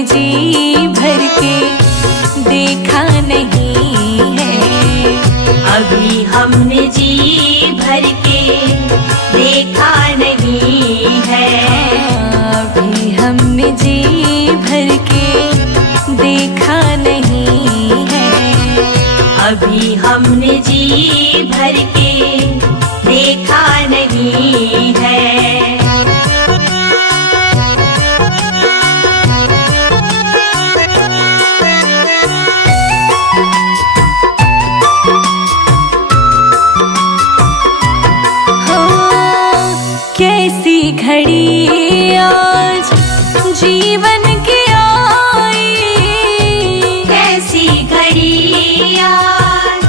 हमने जी भर के देखा नहीं है। अभी हमने जी भर के देखा नहीं है। अभी हमने जी भर के देखा नहीं है। अभी हमने जी भर के देखा नहीं है। कैसी घड़ी आज जीवन की आई। कैसी घड़ी आज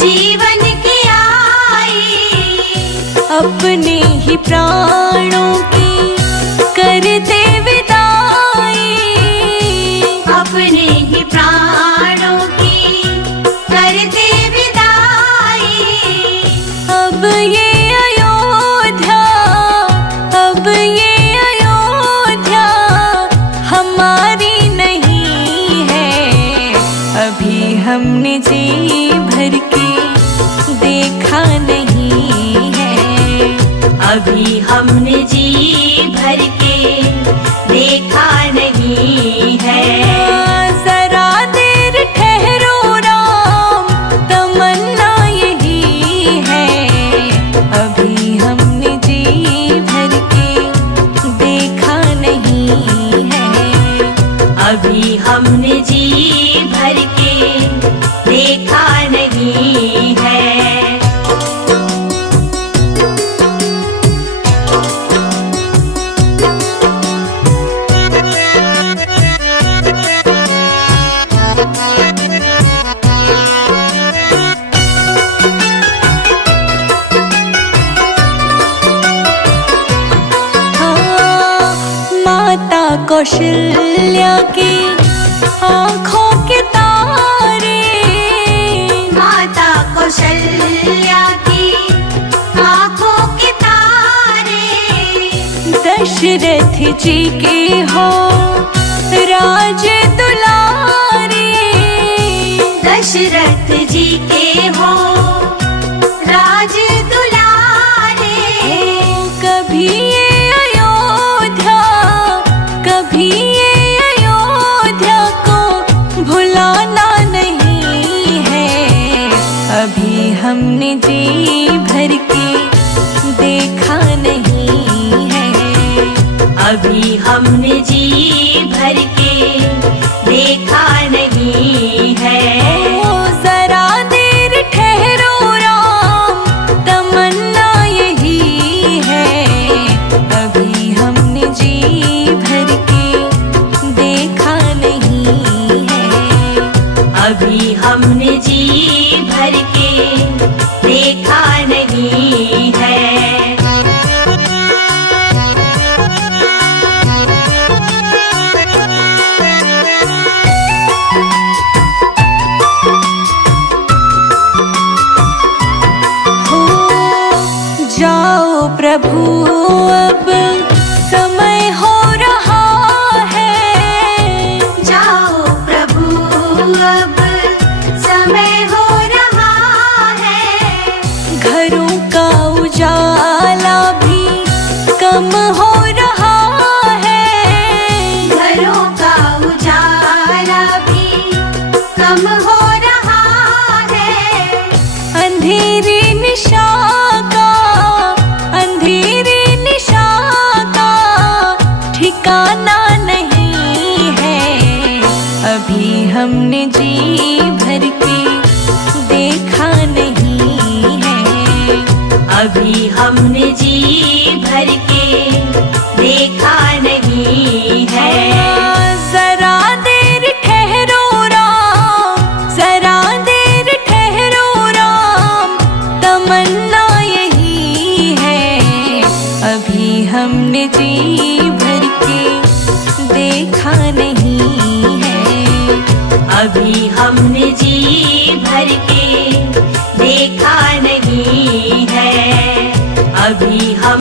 जीवन की आई। अपने ही प्राणों की करते विदाई। अपने ही प्राणों की करते विदाई। अब ये हमने जी भर के देखा नहीं है। अभी हमने जी भर के देखा नहीं है। जरा देर ठहरो राम, तमन्ना यही है। अभी हमने जी भर के देखा नहीं है। अभी हमने जी भर के देखा नहीं है। माता कौशल्या की आँखों के तारे। माता कौशल्या की आँखों के तारे। दशरथ जी के हो राज दुलारे। दशरथ जी के हो राज दुलारे। कभी ये अयोध्या, कभी ये अयोध्या को भुलाना नहीं है। अभी हमने जी भर के देखा नहीं है। अभी हमने जी भर के देखा नहीं है। जरा देर ठहरो राम, तमन्ना यही है। अभी हमने जी भर के देखा नहीं है। अभी हमने जी भर के देखा नहीं है। जाओ प्रभु अब समय हो रहा है। जाओ प्रभु अब समय हो रहा है। घरों का उजाला भी कम हो रहा है। घरों का उजाला भी कम हो रहा है। अंधेरी निशा ठिकाना नहीं है। अभी हमने जी भर के देखा नहीं है। अभी हमने जी भर के देखा नहीं है। जरा देर ठहरो राम, जरा देर ठहरो राम, तमन्ना यही है। अभी हमने जी भर के देखा नहीं है। अभी हमने जी भर के देखा नहीं है। अभी हम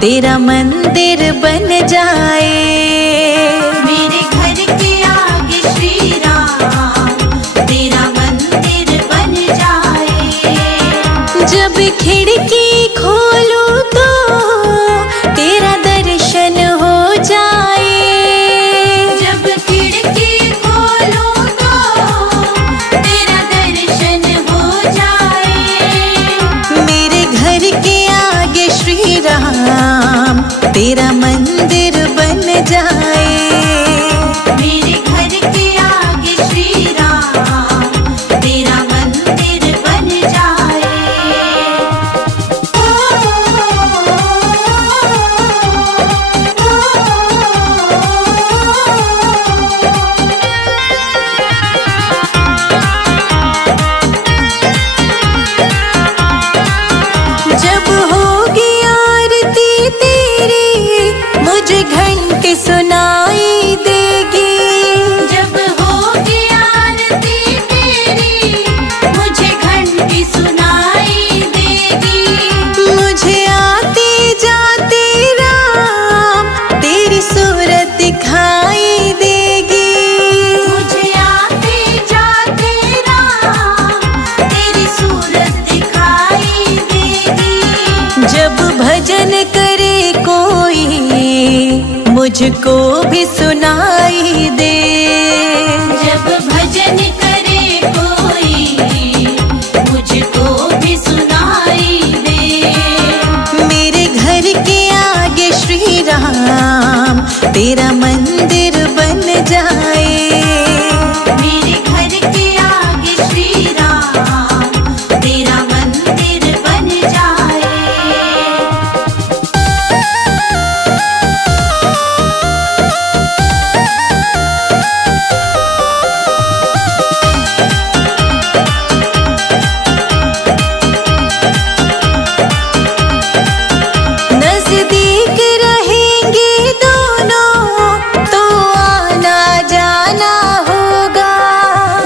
तेरा मंदिर बन जाए। मेरे घर के आगे श्री राम तेरा मंदिर बन जाए। जब खिड़की खोलूं तो तेरा दर्शन हो जाए। जब खिड़की खोलूं तो तेरा दर्शन हो जाए। मेरे घर के आगे श्री राम तेरा मंदिर बन जाए। मेरे घर के आगे श्री राम तेरा मंदिर बन जाए। जब होगी आरती तेरी मुझे घंटी सुनाई देगी। जब होगी आरती तेरी मुझे घंटी सुनाई देगी। मुझे आते जाते राम तेरी सूरत दिखाई देगी। मुझे आते जाते राम तेरी सूरत दिखाई देगी। जब भजन करे कोई मुझको भी सुनाई दे। जब भजन करे कोई मुझको भी सुनाई दे। मेरे घर के आगे श्री राम तेरा मंदिर बन जाए। मेरे घर के आगे श्री राम तेरा मंदिर बन जाए। नजदीक रहेंगे दोनों तो आना जाना होगा।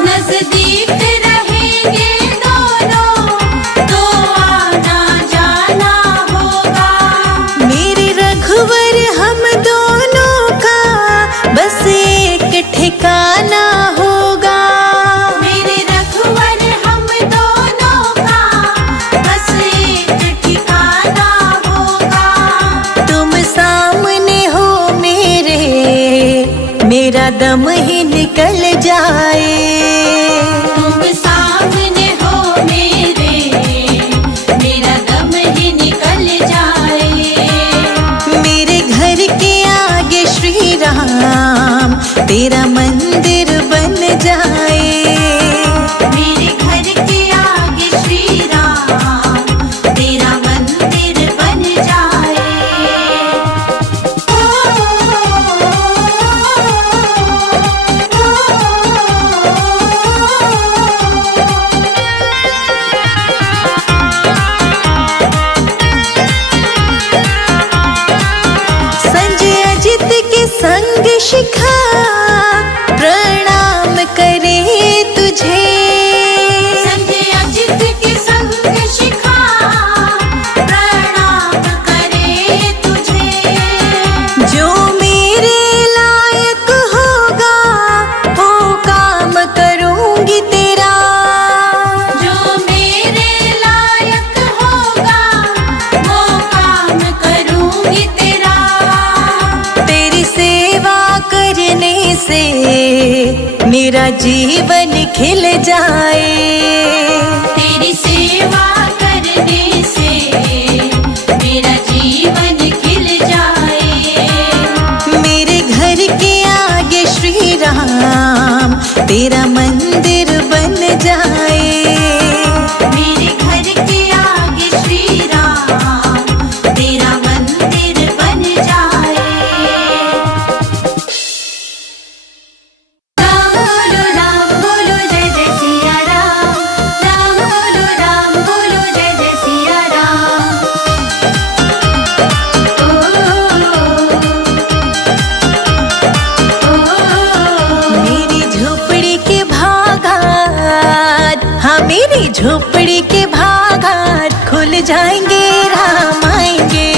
नजदीक रहेंगे दोनों तो आना जाना होगा। मेरे रघुवर हम दोनों का बस एक ठिकाना होगा। मेरे रघुवर हम दोनों का बस एक ठिकाना होगा। तुम सामने हो मेरा दम ही निकल जाए। तुम सामने हो मेरा दम ही निकल जाए। मेरे घर के आगे श्री राम तेरा मंदिर बन जाए। मेरे घर के आगे श्री राम तेरा मंदिर बन जाए। संजय अजित के संग शिखा प्रणाम करे तुझे। संजय अजित के संग शिखा प्रणाम करे तुझे। जो मेरे लायक होगा वो काम करूंगी तेरा। जो मेरे लायक होगा वो काम करूंगी तेरा। तेरी सेवा करने से मेरा जीवन खिल जाए। तेरी सेवा करने से मेरा जीवन खिल जाए। मेरे घर के आगे श्री राम तेरा मंदिर बन जाए। मेरे घर के आगे श्री राम तेरा मंदिर बन जाए। राम बोलो जय जय सिया राम। राम बोलो जय जय सिया राम। मेरी झोपड़ी के भागात, हाँ मेरी झोपड़ी के भागात खुल जाएंगे, राम आएंगे।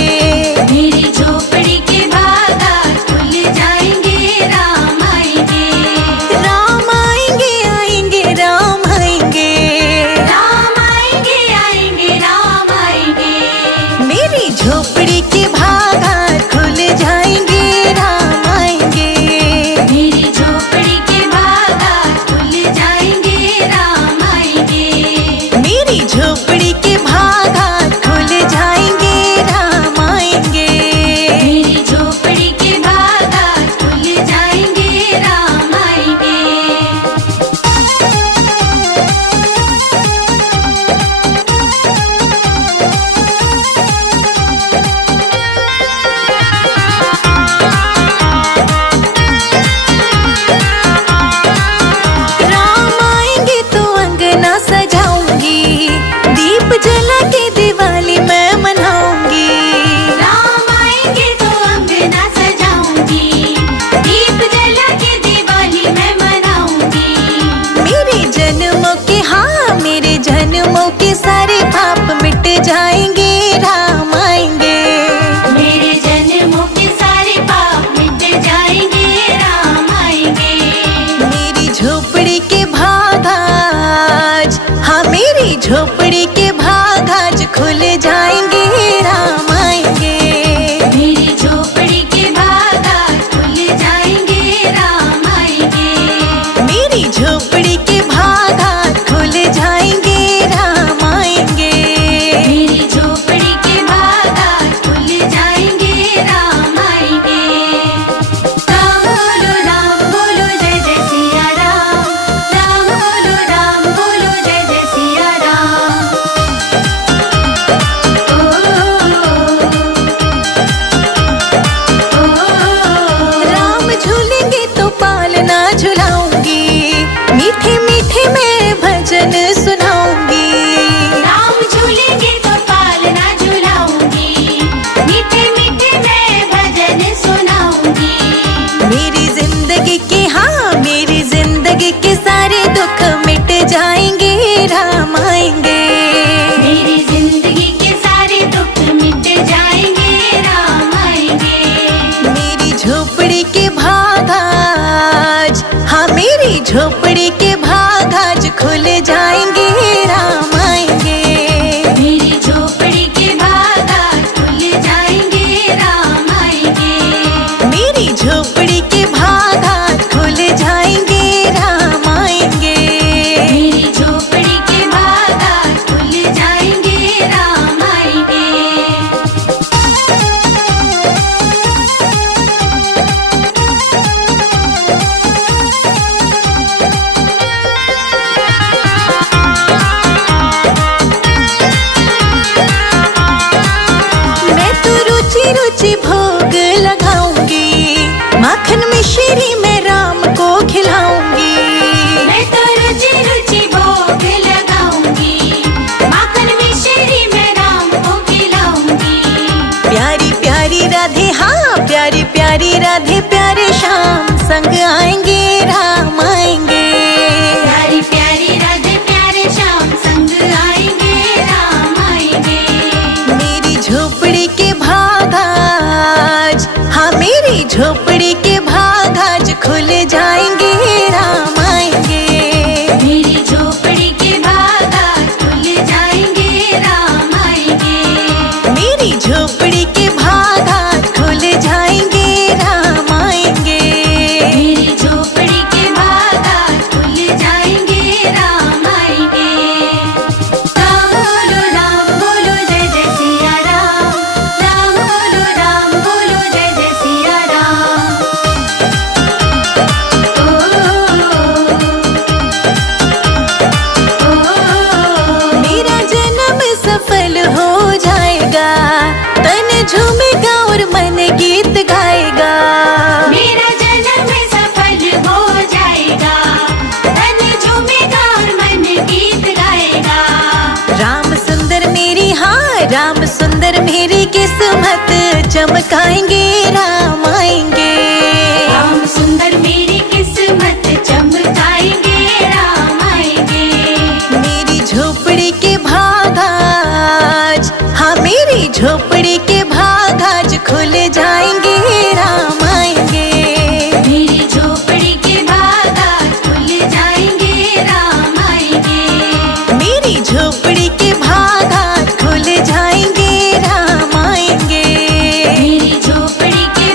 झोपड़ी के भाग आज खुल जाएंगे, राम आएंगे। मेरी झोपड़ी के भाग आज खुल जाएंगे, राम आएंगे। मेरी झोपड़ी के भाग आज खुल जाएंगे, राम आएंगे। मेरी झोपड़ी के भाग आज खुल जाएंगे, राम आएंगे। मैं तो रुचि रुचि भोग लगाऊंगी, माखन मिश्री में राम को खिलाऊंगी। मैं तो रुचि रुचि भोग लगाऊंगी, माखन मिश्री में राम को खिलाऊंगी। प्यारी प्यारी राधे, हाँ प्यारी प्यारी राधे, प्यारे श्याम संग आएंगे, राम आएंगे। प्यारी प्यारी राधे प्यारे श्याम संग आएंगे, राम आएंगे। मेरी झोपड़ी के भाग आज, हाँ मेरी झोपड़ी के भाग आज खुल जाएंगे, राम आएंगे। मेरी झोपड़ी के भाग आज खुल जाएंगे, राम आएंगे। मेरी झोपड़ी के भाग आज खुल जाएंगे, राम आएंगे। मेरी झोपड़ी के भाग आज खुल जाएंगे, राम आएंगे। राम बोलो जय जय सिया राम, राम बोलो जय जय सिया राम। मेरा जन्म सफल हो जाएगा, तन झूमेगा और मन गीत गाएगा। मेरा जन्म सफल हो जाएगा, तन झूमेगा और मन गीत गाएगा। राम सुंदर मेरी, हाँ राम सुंदर मेरी किस्मत चमकाएंगे, राम आएंगे। राम सुंदर मेरी किस्मत चमकाएंगे, राम आएंगे। मेरी झोपड़ी के भाग आज, हाँ मेरी झोपड़ी के भाग आज खुल जाएंगे, राम आएंगे। मेरी झोपड़ी के भाग आज खुल जाएंगे, राम आएंगे। मेरी झोपड़ी के भाग आज खुल जाएंगे, राम आएंगे। मेरी झोपड़ी के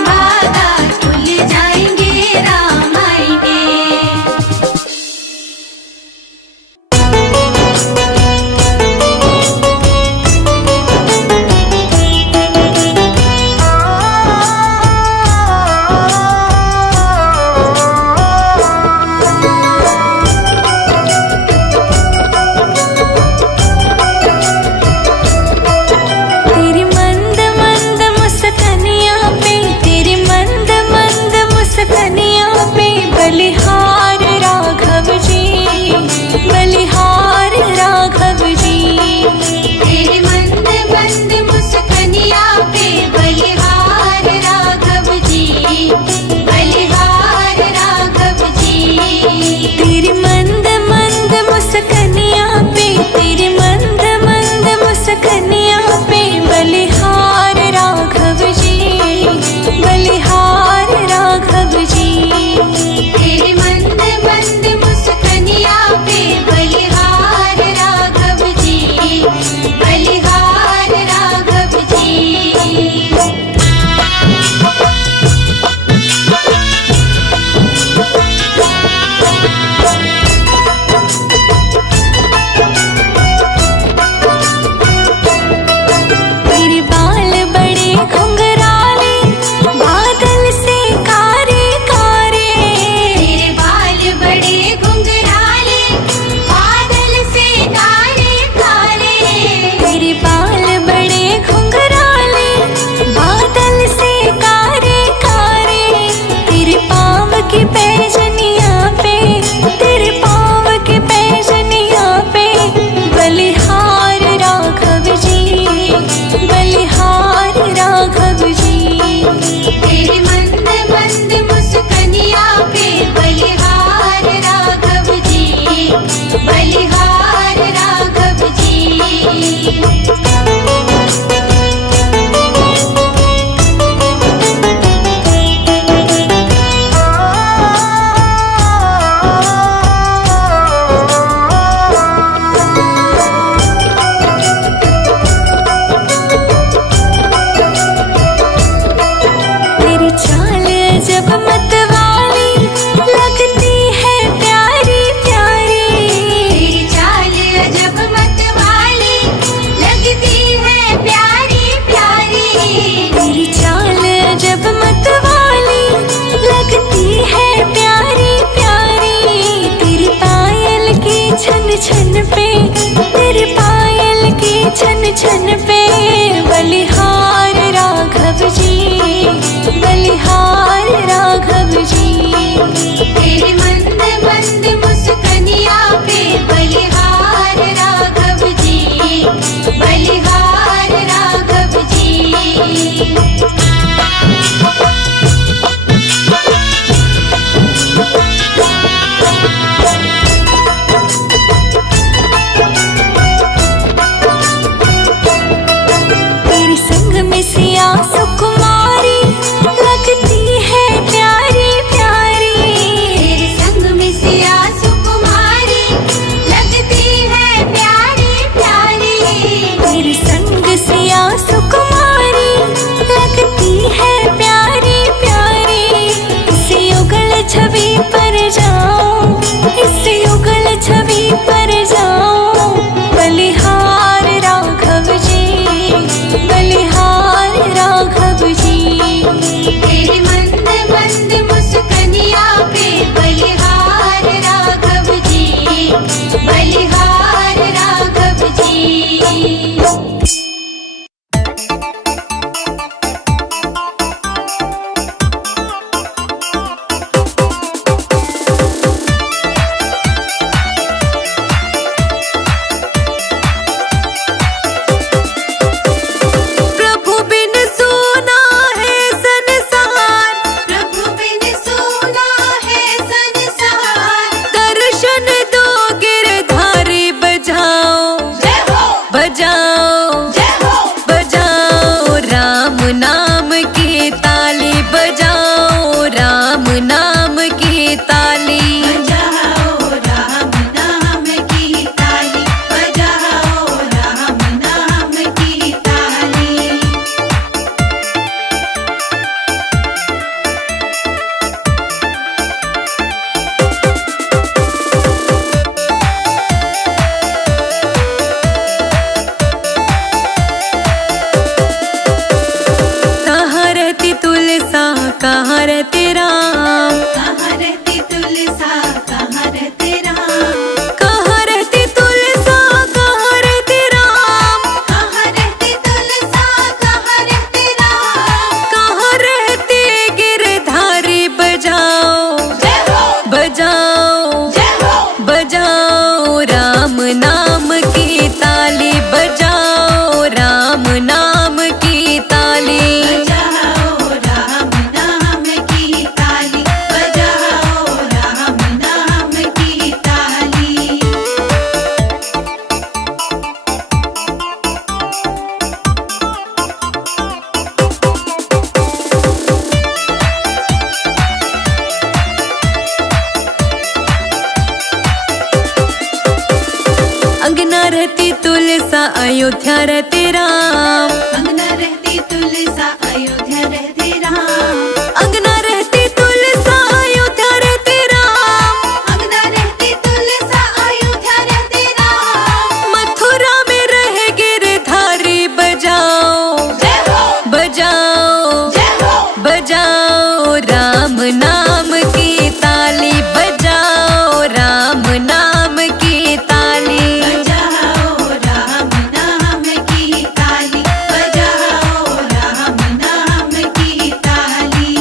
अयोध्या रहते राम। अंगना रहती तुलसा अयोध्या रहते राम। अंगना रहती तुलसा अयोध्या रहते राम। अंगना रहती तुलसा अयोध्या रहते राम। मथुरा में रहे गिरधारी बजाओ जय हो बजाओ जय हो बजाओ राम नाम की ताली बजाओ राम नाम की ताली। बजाओ राम नाम की ताली बजाओ राम नाम की ताली।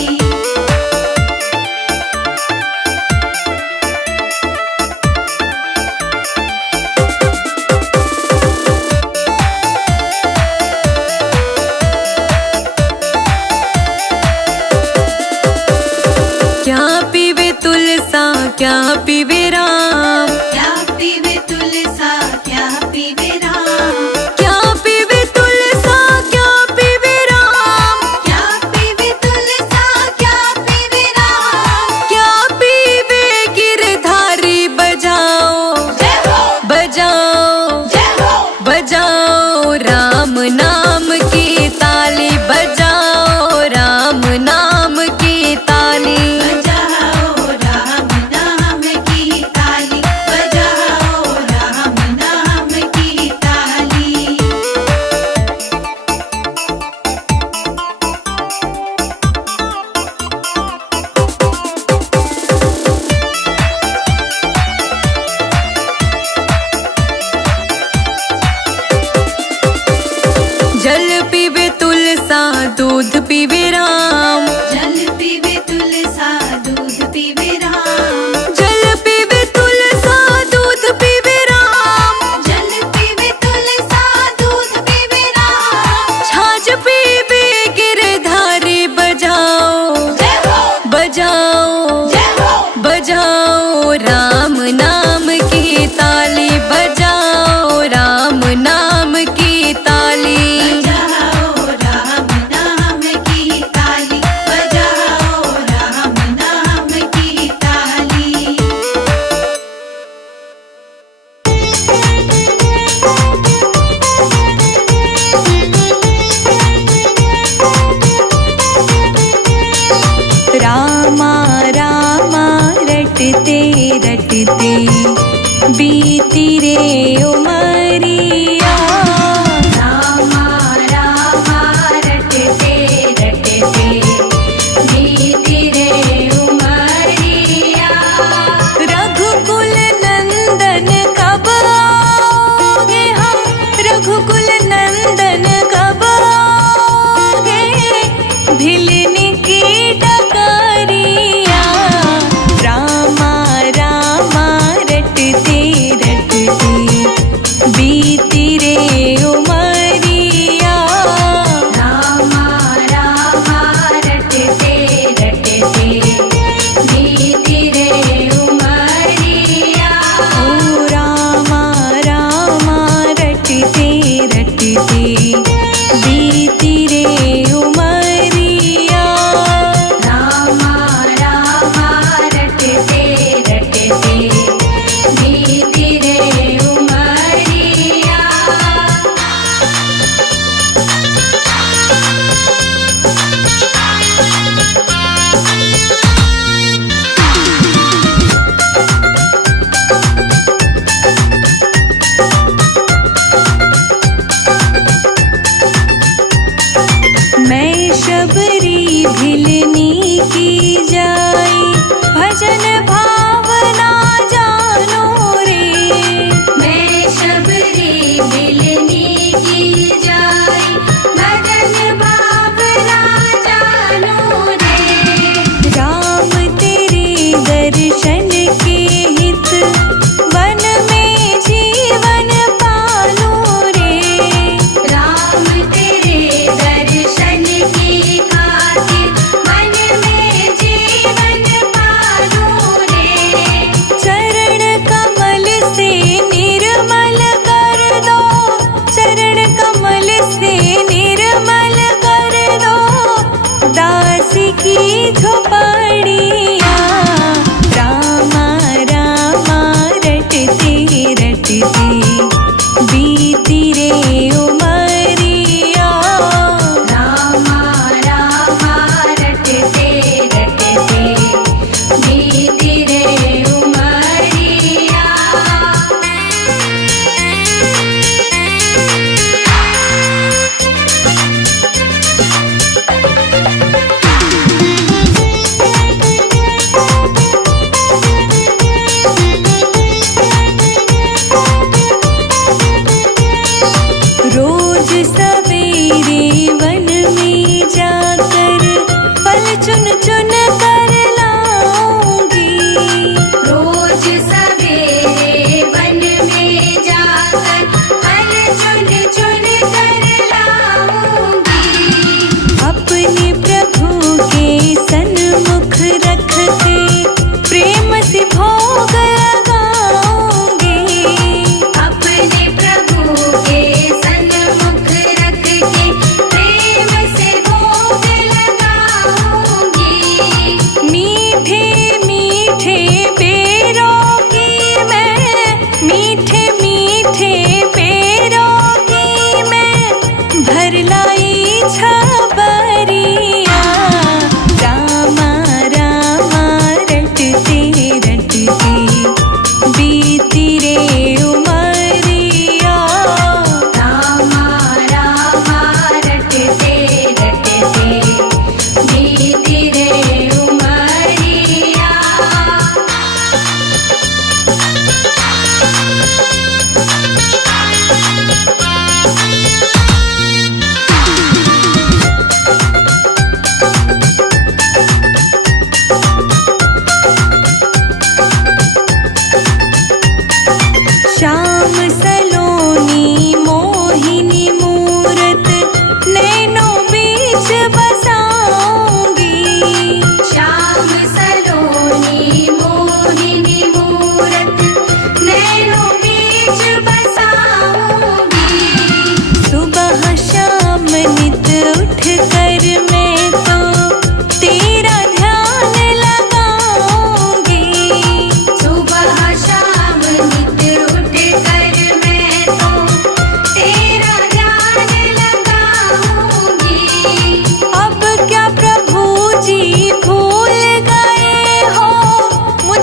क्या पीवे तुलसा क्या पीवे राम। क्या पीवे तुलसा क्या पीवे राम। क्या पीवे तुलसा क्या पीवे राम। क्या पीवे तुलसा क्या पीवे राम। क्या पीवे गिरधारी बजाओ जय हो बजाओ जय हो बजाओ राम नाम की ताली बजाओ राम नाम की ताली। बजाओ राम नाम की ताली बजाओ राम नाम की ताली। जल पीवे तुलसा दूध पीवे राम। जल पीवे तुलसा दूध पीवे राम। जल पीवे तुलसा दूध पीवे राम। जल पीवे तुलसा दूध पीवे राम। छाछ पीवे गिरधारी बजाओ जय हो बजाओ जय हो बजाओ राम नाम की ताली बजाओ राम नाम की ताली। बजाओ राम नाम की ताली बजाओ राम नाम की ताली। रामा रामा रटते रटते बीती रे उमरिया। रामा रामा रटते रटते बीती रे उमरिया। रघुकुल नंदन कब आओगे हम रघुकुल नंदन कब आओगे भिलने की डगरिया। रामा रामा रटते रटते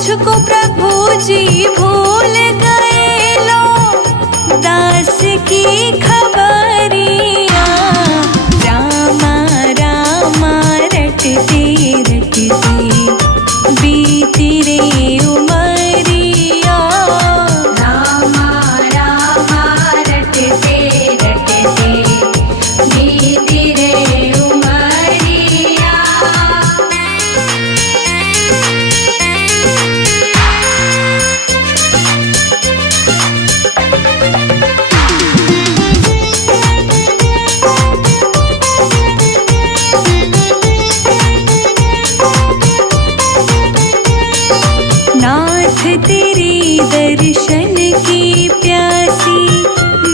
मुझको प्रभु जी भूल गए लो दास की खबरिया। रामा रामा रटते रटते बीती रे उमरिया। रामा रामा रटते रटते बीती रे उमरिया। नाथ तेरे दर्शन की प्यासी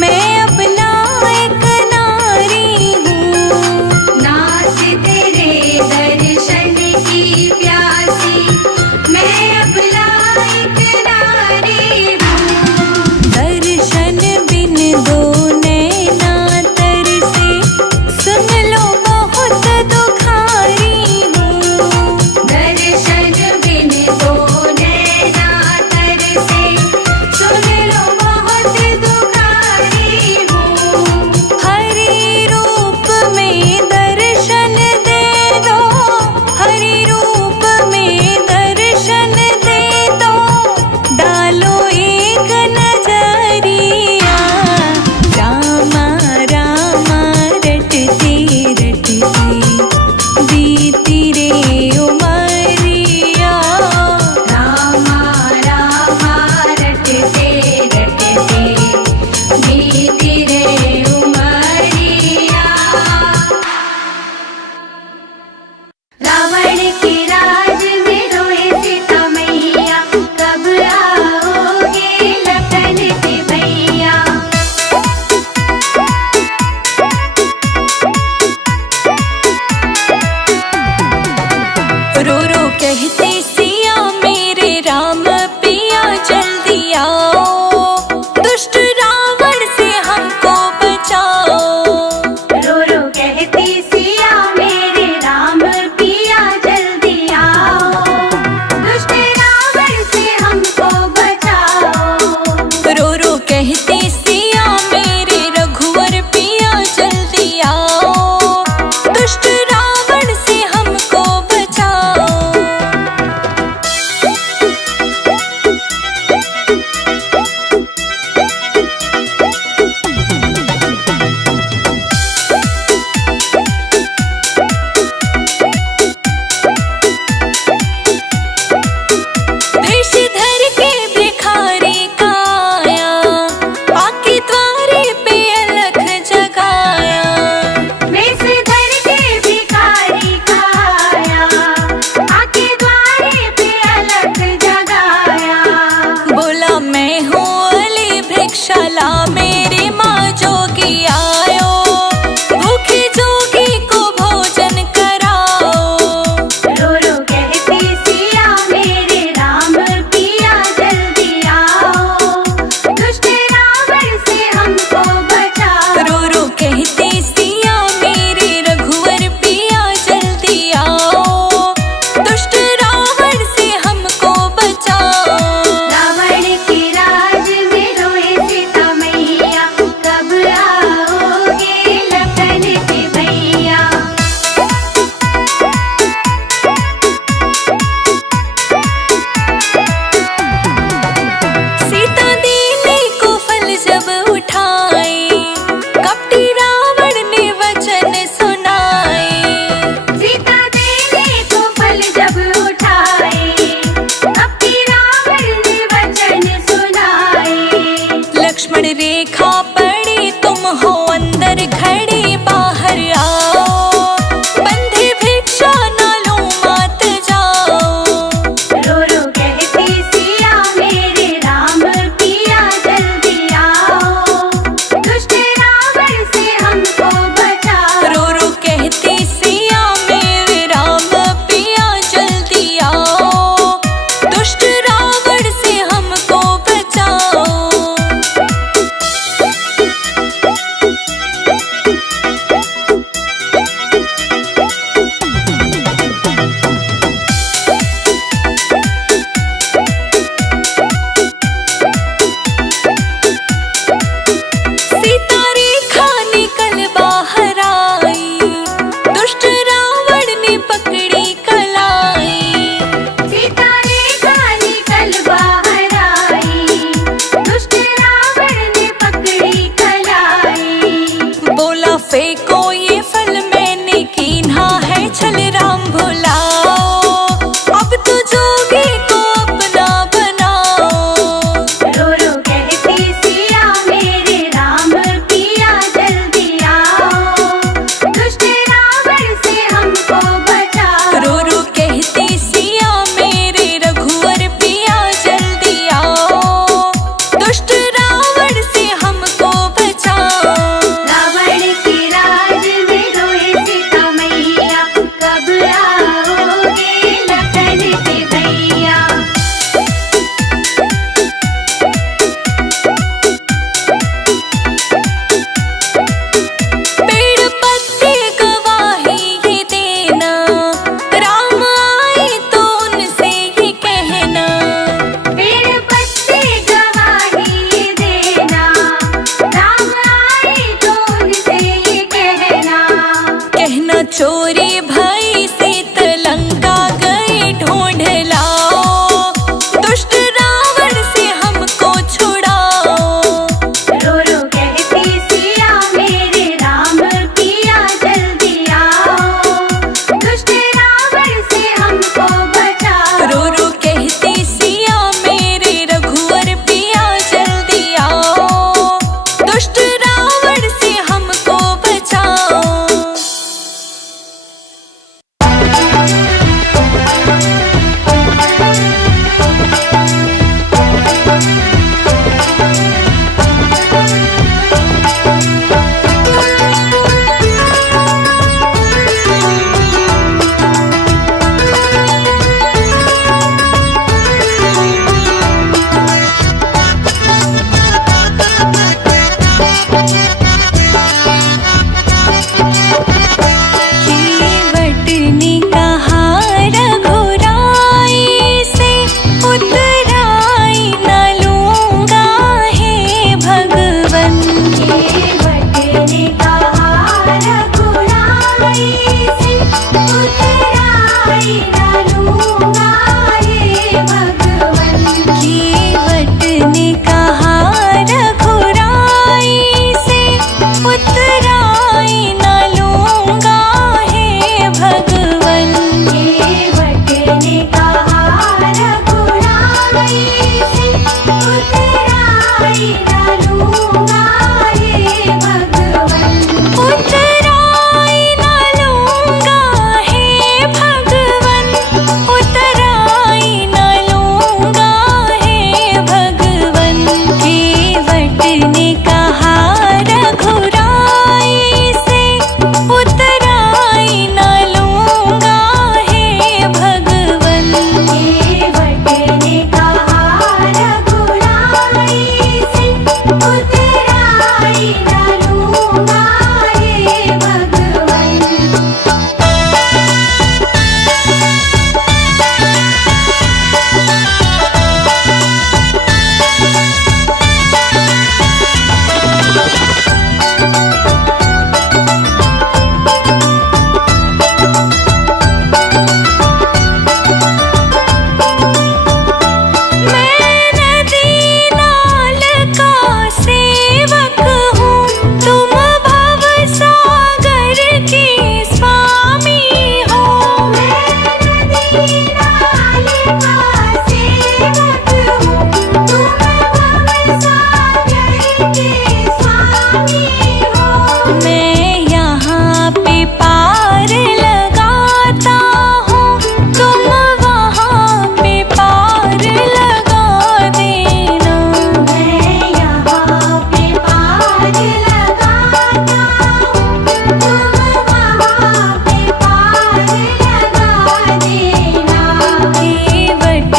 मैं अपना एक नारी हूँ। नाथ तेरे दर्शन की प्यासी मैं अपना एक नारी हूँ। दर्शन बिन दो नैना तरसे सुन लो बहुत दुखारी हूँ। दर्शन बिन दो नैना तरसे सुन लो बहुत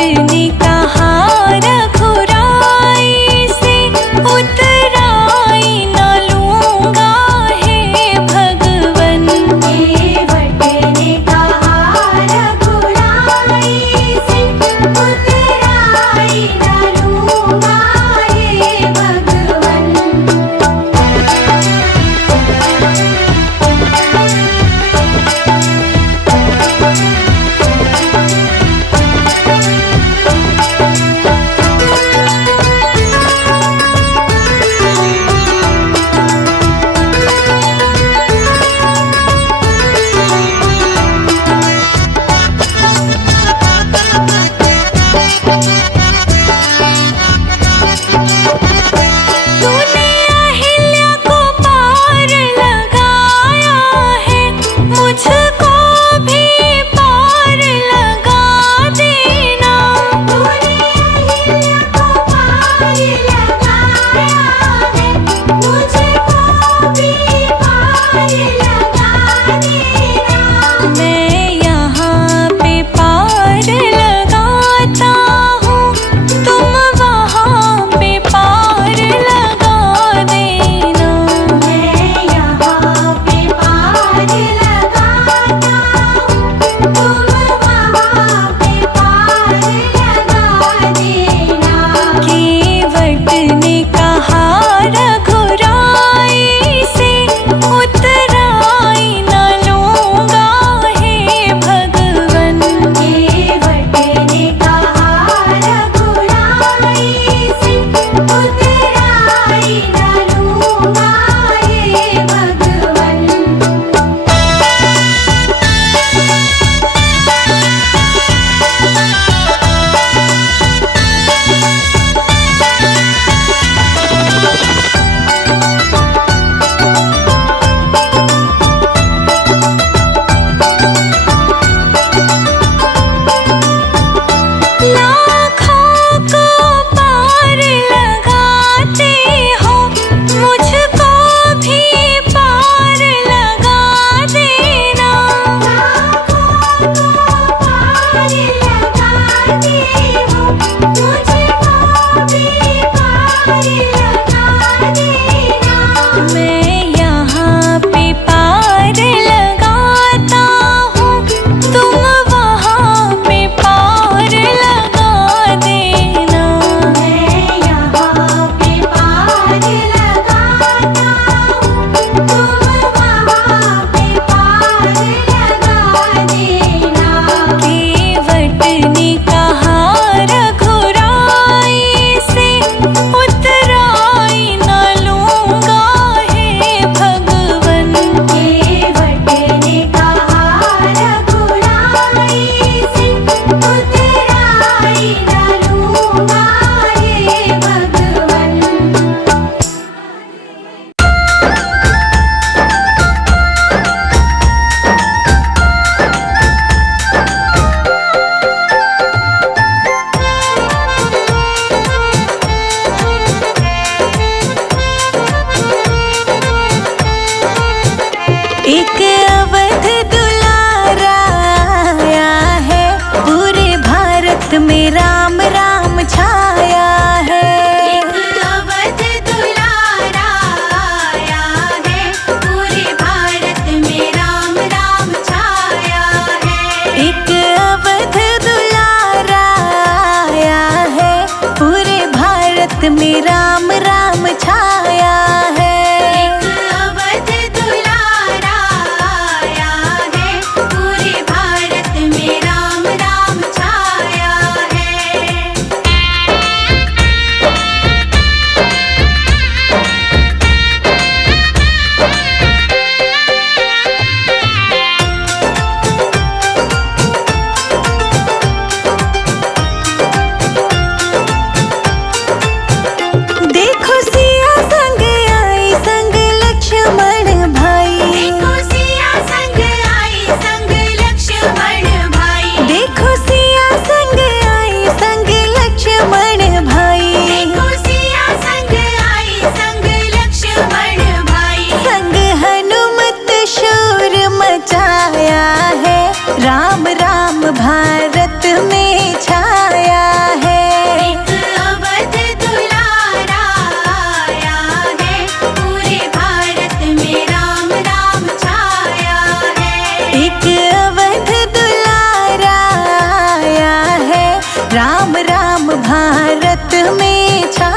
ने कहा रघुराई से उतराई न लूंगा हे भगवन। केवट ने कहा रघुराई से उतराई न लूंगा हे भगवन। तूने अहिल्या को पार लगाया है, मुझको भी पार लगा देना। तूने अहिल्या को पार लगाया है, मुझको भी पार लगा देना। मैं यहाँ पे पार लगाता हूँ, तुम वहाँ पे पार लगा देना। मैं यहाँ पे पार लगाता हूँ, तुम वहाँ पे पार लगा देना। केवट ने कहा रघुराई से उतराई न लूंगा हे भगवन। केवट ने कहा रघुराई से उतराई न लूंगा हे भगवन। लाखों को पार लगाते हो, मुझको भी पार लगा देना। लाखों को पार लगाते हो, मुझको भी पार लगा देना। मैं यहाँ पे पार लगाता हूँ, तुम वहाँ पे पार लगा देना। मैं यहाँ पे पार लगाता हूँ, तुम वहाँ पे पार लगा देना। केवट ने कहा रघुराई से उतराई न लूंगा हे भगवन। केवट ने कहा रघुराई से उतराई न लूंगा हे भगवन। एक अवध दुलारा आया है, पूरे भारत में राम राम छाया है। एक अवध दुलारा आया है, पूरे भारत में राम राम छाया है। एक अवध दुलारा आया है, पूरे भारत में राम राम छाया है। एक अवध दुलारा आया है, पूरे भारत में राम राम छाया है। राम भारत में छा